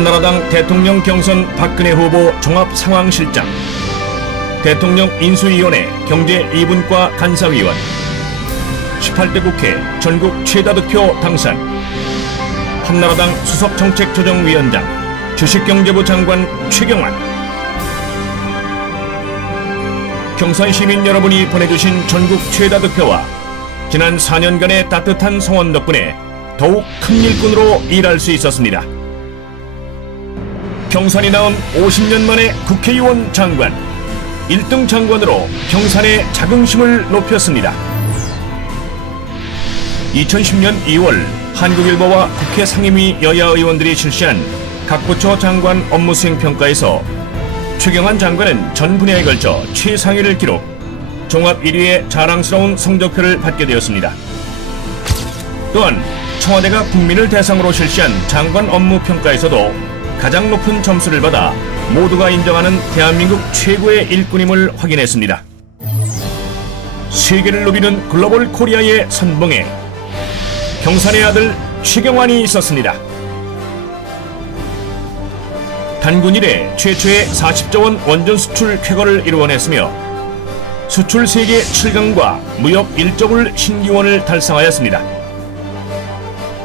한나라당 대통령 경선 박근혜 후보 종합상황실장, 대통령 인수위원회 경제 2분과 간사위원, 18대 국회 전국 최다 득표 당선, 한나라당 수석정책조정위원장, 주식경제부 장관 최경환. 경산 시민 여러분이 보내주신 전국 최다 득표와 지난 4년간의 따뜻한 성원 덕분에 더욱 큰 일꾼으로 일할 수 있었습니다. 경산이 낳은 50년 만에 국회의원 장관, 1등 장관으로 경산의 자긍심을 높였습니다. 2010년 2월 한국일보와 국회 상임위 여야 의원들이 실시한 각 부처 장관 업무 수행 평가에서 최경환 장관은 전 분야에 걸쳐 최상위를 기록, 종합 1위의 자랑스러운 성적표를 받게 되었습니다. 또한 청와대가 국민을 대상으로 실시한 장관 업무 평가에서도 가장 높은 점수를 받아 모두가 인정하는 대한민국 최고의 일꾼임을 확인했습니다. 세계를 누비는 글로벌 코리아의 선봉에 경산의 아들 최경환이 있었습니다. 단군 이래 최초의 40조 원 원전 수출 쾌거를 이루어냈으며 수출 세계 7강과 무역 1조불 신기원을 달성하였습니다.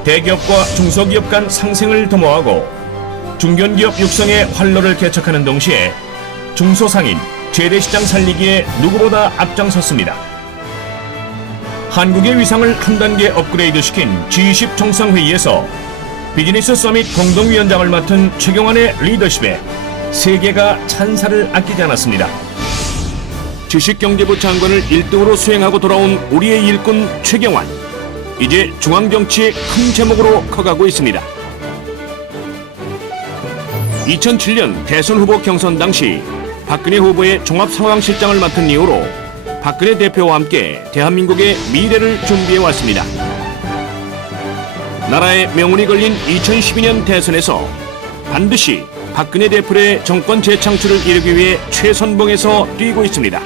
대기업과 중소기업 간 상생을 도모하고 중견기업 육성의 활로를 개척하는 동시에 중소상인, 재래시장 살리기에 누구보다 앞장섰습니다. 한국의 위상을 한 단계 업그레이드시킨 G20 정상회의에서 비즈니스 서밋 공동위원장을 맡은 최경환의 리더십에 세계가 찬사를 아끼지 않았습니다. 주식경제부 장관을 1등으로 수행하고 돌아온 우리의 일꾼 최경환. 이제 중앙정치의 큰 제목으로 커가고 있습니다. 2007년 대선 후보 경선 당시 박근혜 후보의 종합상황실장을 맡은 이후로 박근혜 대표와 함께 대한민국의 미래를 준비해왔습니다. 나라의 명운이 걸린 2012년 대선에서 반드시 박근혜 대표의 정권 재창출을 이루기 위해 최선봉에서 뛰고 있습니다.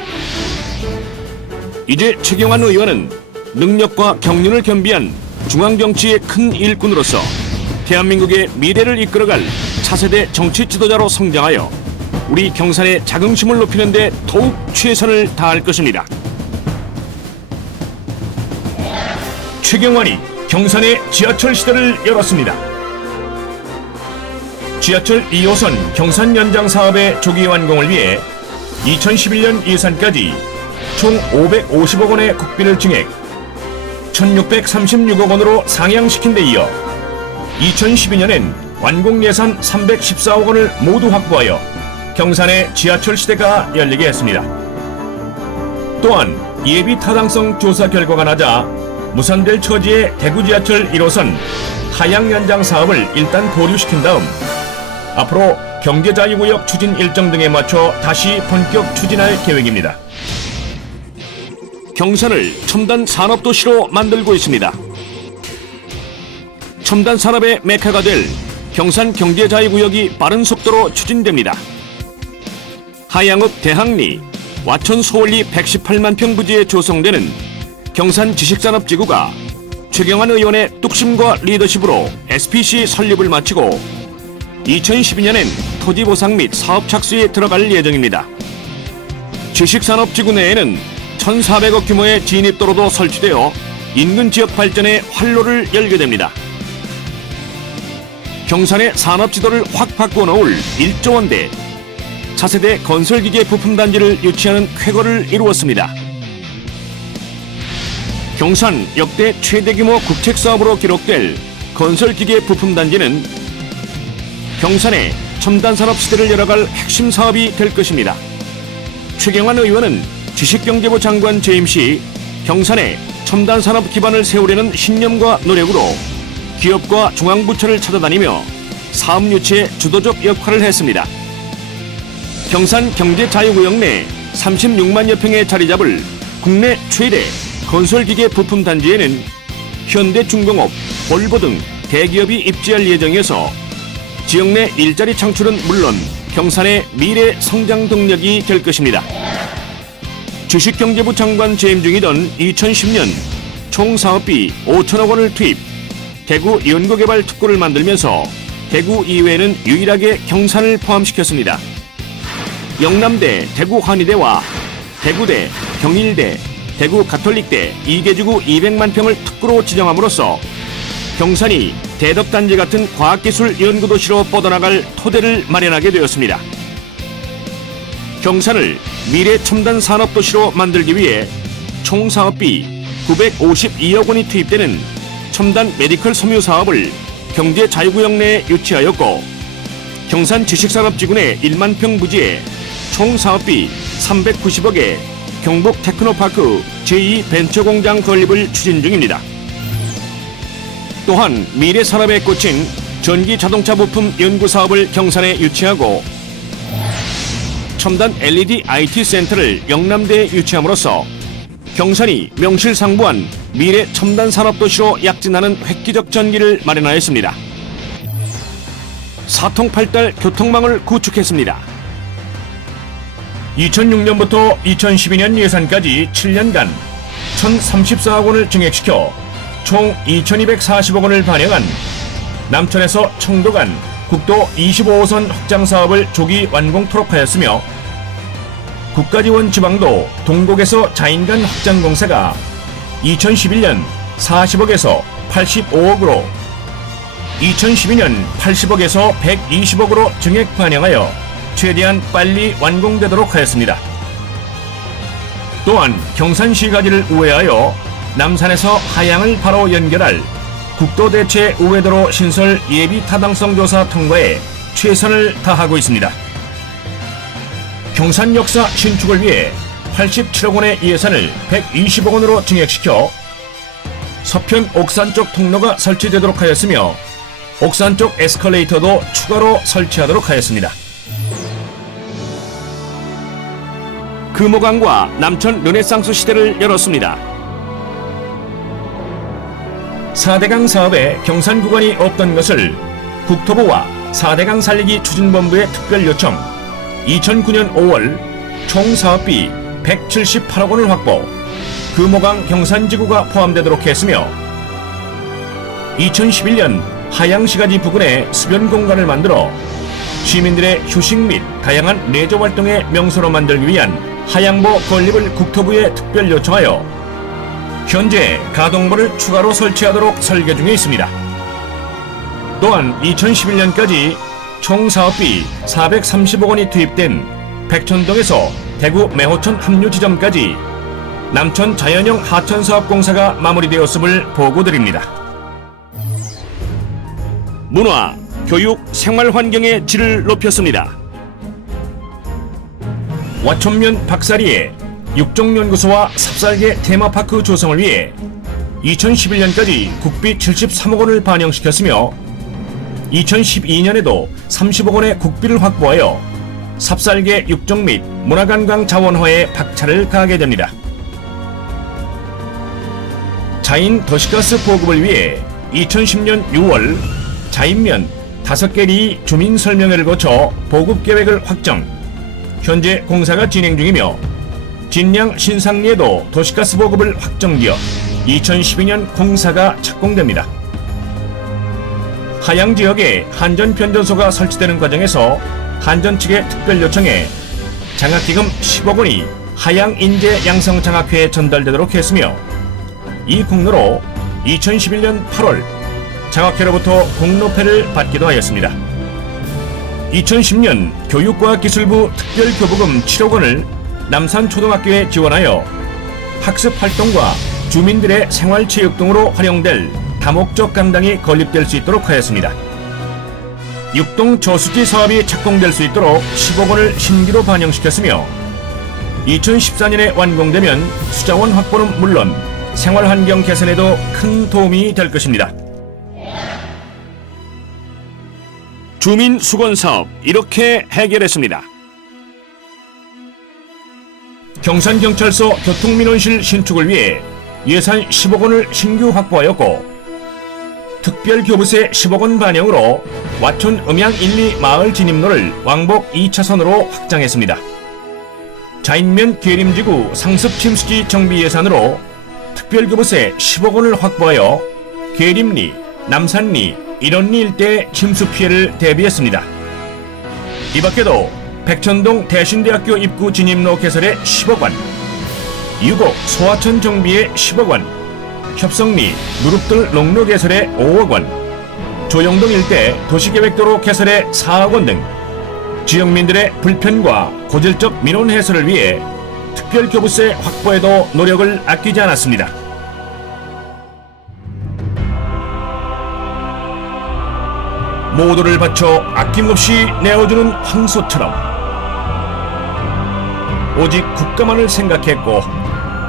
이제 최경환 의원은 능력과 경륜을 겸비한 중앙정치의 큰 일꾼으로서 대한민국의 미래를 이끌어갈 차세대 정치 지도자로 성장하여 우리 경산의 자긍심을 높이는 데 더욱 최선을 다할 것입니다. 최경환이 경산의 지하철 시대를 열었습니다. 지하철 2호선 경산 연장 사업의 조기 완공을 위해 2011년 예산까지 총 550억 원의 국비를 증액, 1636억 원으로 상향시킨 데 이어 2012년엔 완공 예산 314억 원을 모두 확보하여 경산의 지하철 시대가 열리게 했습니다. 또한 예비 타당성 조사 결과가 나자 무산될 처지의 대구 지하철 1호선 하양 연장 사업을 일단 보류시킨 다음 앞으로 경제자유구역 추진 일정 등에 맞춰 다시 본격 추진할 계획입니다. 경산을 첨단 산업도시로 만들고 있습니다. 첨단 산업의 메카가 될 경산 경제자유구역이 빠른 속도로 추진됩니다. 하양읍 대항리, 와천 소월리 118만 평 부지에 조성되는 경산 지식산업지구가 최경환 의원의 뚝심과 리더십으로 SPC 설립을 마치고 2012년엔 토지 보상 및 사업 착수에 들어갈 예정입니다. 지식산업지구 내에는 1,400억 규모의 진입도로도 설치되어 인근 지역 발전에 활로를 열게 됩니다. 경산의 산업지도를 확 바꾸어 놓을 1조 원대 차세대 건설기계 부품단지를 유치하는 쾌거를 이루었습니다. 경산 역대 최대 규모 국책사업으로 기록될 건설기계 부품단지는 경산의 첨단산업 시대를 열어갈 핵심 사업이 될 것입니다. 최경환 의원은 주식경제부 장관 재임 시 경산에 첨단산업 기반을 세우려는 신념과 노력으로 기업과 중앙부처를 찾아다니며 사업 유치에 주도적 역할을 했습니다. 경산 경제자유구역 내 36만여 평에 자리 잡을 국내 최대 건설기계 부품단지에는 현대중공업, 볼보 등 대기업이 입지할 예정이어서 지역 내 일자리 창출은 물론 경산의 미래 성장 동력이 될 것입니다. 주식경제부 장관 재임 중이던 2010년 총 사업비 5천억 원을 투입, 대구 연구개발 특구를 만들면서 대구 이외에는 유일하게 경산을 포함시켰습니다. 영남대, 대구 한의대와 대구대, 경일대, 대구 가톨릭대 2개지구 200만 평을 특구로 지정함으로써 경산이 대덕단지 같은 과학기술 연구도시로 뻗어나갈 토대를 마련하게 되었습니다. 경산을 미래 첨단 산업도시로 만들기 위해 총 사업비 952억 원이 투입되는 첨단 메디컬 섬유 사업을 경제 자유구역 내에 유치하였고, 경산 지식산업지구내 1만 평 부지에 총 사업비 390억에 경북 테크노파크 제2벤처공장 건립을 추진 중입니다. 또한 미래 산업에 꽂힌 전기 자동차 부품 연구 사업을 경산에 유치하고, 첨단 LED IT 센터를 영남대에 유치함으로써 경산이 명실상부한 미래 첨단 산업도시로 약진하는 획기적 전기를 마련하였습니다. 사통팔달 교통망을 구축했습니다. 2006년부터 2012년 예산까지 7년간 1,034억 원을 증액시켜 총 2,240억 원을 반영한 남천에서 청도 간 국도 25호선 확장 사업을 조기 완공토록 하였으며, 국가지원 지방도 동곡에서 자인간 확장 공사가 2011년 40억에서 85억으로 2012년 80억에서 120억으로 증액 반영하여 최대한 빨리 완공되도록 하였습니다. 또한 경산시가지를 우회하여 남산에서 하양을 바로 연결할 국도대체 우회도로 신설 예비 타당성 조사 통과에 최선을 다하고 있습니다. 경산 역사 신축을 위해 87억 원의 예산을 120억 원으로 증액시켜 서편 옥산 쪽 통로가 설치되도록 하였으며, 옥산 쪽 에스컬레이터도 추가로 설치하도록 하였습니다. 금호강과 남천 르네상스 시대를 열었습니다. 4대강 사업에 경산 구간이 없던 것을 국토부와 4대강 살리기 추진본부의 특별 요청 2009년 5월 총 사업비 178억 원을 확보, 금호강 경산지구가 포함되도록 했으며, 2011년 하양시가지 부근에 수변 공간을 만들어 시민들의 휴식 및 다양한 레저 활동의 명소로 만들기 위한 하양보 건립을 국토부에 특별 요청하여 현재 가동보를 추가로 설치하도록 설계 중에 있습니다. 또한 2011년까지 총 사업비 430억 원이 투입된 백천동에서 대구 매호천 합류 지점까지 남천 자연형 하천 사업 공사가 마무리되었음을 보고드립니다. 문화, 교육, 생활 환경의 질을 높였습니다. 와천면 박사리에 육종연구소와 삽살개 테마파크 조성을 위해 2011년까지 국비 73억 원을 반영시켰으며, 2012년에도 30억 원의 국비를 확보하여 삽살개 육종 및 문화관광 자원화에 박차를 가하게 됩니다. 자인 도시가스 보급을 위해 2010년 6월 자인면 5개리 주민설명회를 거쳐 보급계획을 확정, 현재 공사가 진행 중이며, 진양 신상리에도 도시가스 보급을 확정지어 2012년 공사가 착공됩니다. 하양 지역에 한전 변전소가 설치되는 과정에서 한전 측의 특별 요청에 장학기금 10억 원이 하양 인재 양성 장학회에 전달되도록 했으며, 이 공로로 2011년 8월 장학회로부터 공로패를 받기도 하였습니다. 2010년 교육과학기술부 특별교부금 7억 원을 남산초등학교에 지원하여 학습활동과 주민들의 생활체육 등으로 활용될 다목적 강당이 건립될 수 있도록 하였습니다. 육동 저수지 사업이 착공될 수 있도록 10억 원을 신규로 반영시켰으며, 2014년에 완공되면 수자원 확보는 물론 생활환경 개선에도 큰 도움이 될 것입니다. 주민 수건 사업 이렇게 해결했습니다. 경산경찰서 교통민원실 신축을 위해 예산 10억 원을 신규 확보하였고, 특별교부세 10억 원 반영으로 와촌 음양 1, 2 마을 진입로를 왕복 2차선으로 확장했습니다. 자인면 계림지구 상습침수지 정비 예산으로 특별교부세 10억 원을 확보하여 계림리, 남산리, 일원리 일대 침수 피해를 대비했습니다. 이 밖에도 백천동 대신대학교 입구 진입로 개설에 10억 원, 6호 소하천 정비에 10억 원, 협성리 누룩들 농로 개설에 5억 원, 조영동 일대 도시계획도로 개설에 4억 원 등 지역민들의 불편과 고질적 민원 해소를 위해 특별교부세 확보에도 노력을 아끼지 않았습니다. 모두를 바쳐 아낌없이 내어주는 황소처럼 오직 국가만을 생각했고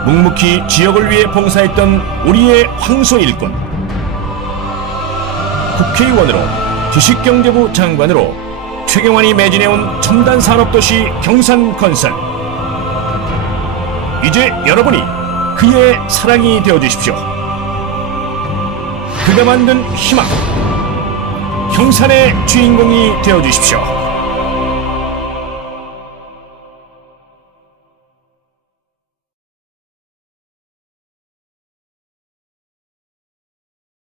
묵묵히 지역을 위해 봉사했던 우리의 황소 일꾼, 국회의원으로 지식경제부 장관으로 최경환이 매진해온 첨단산업도시 경산건설. 이제 여러분이 그의 사랑이 되어주십시오. 그가 만든 희망, 경산의 주인공이 되어주십시오.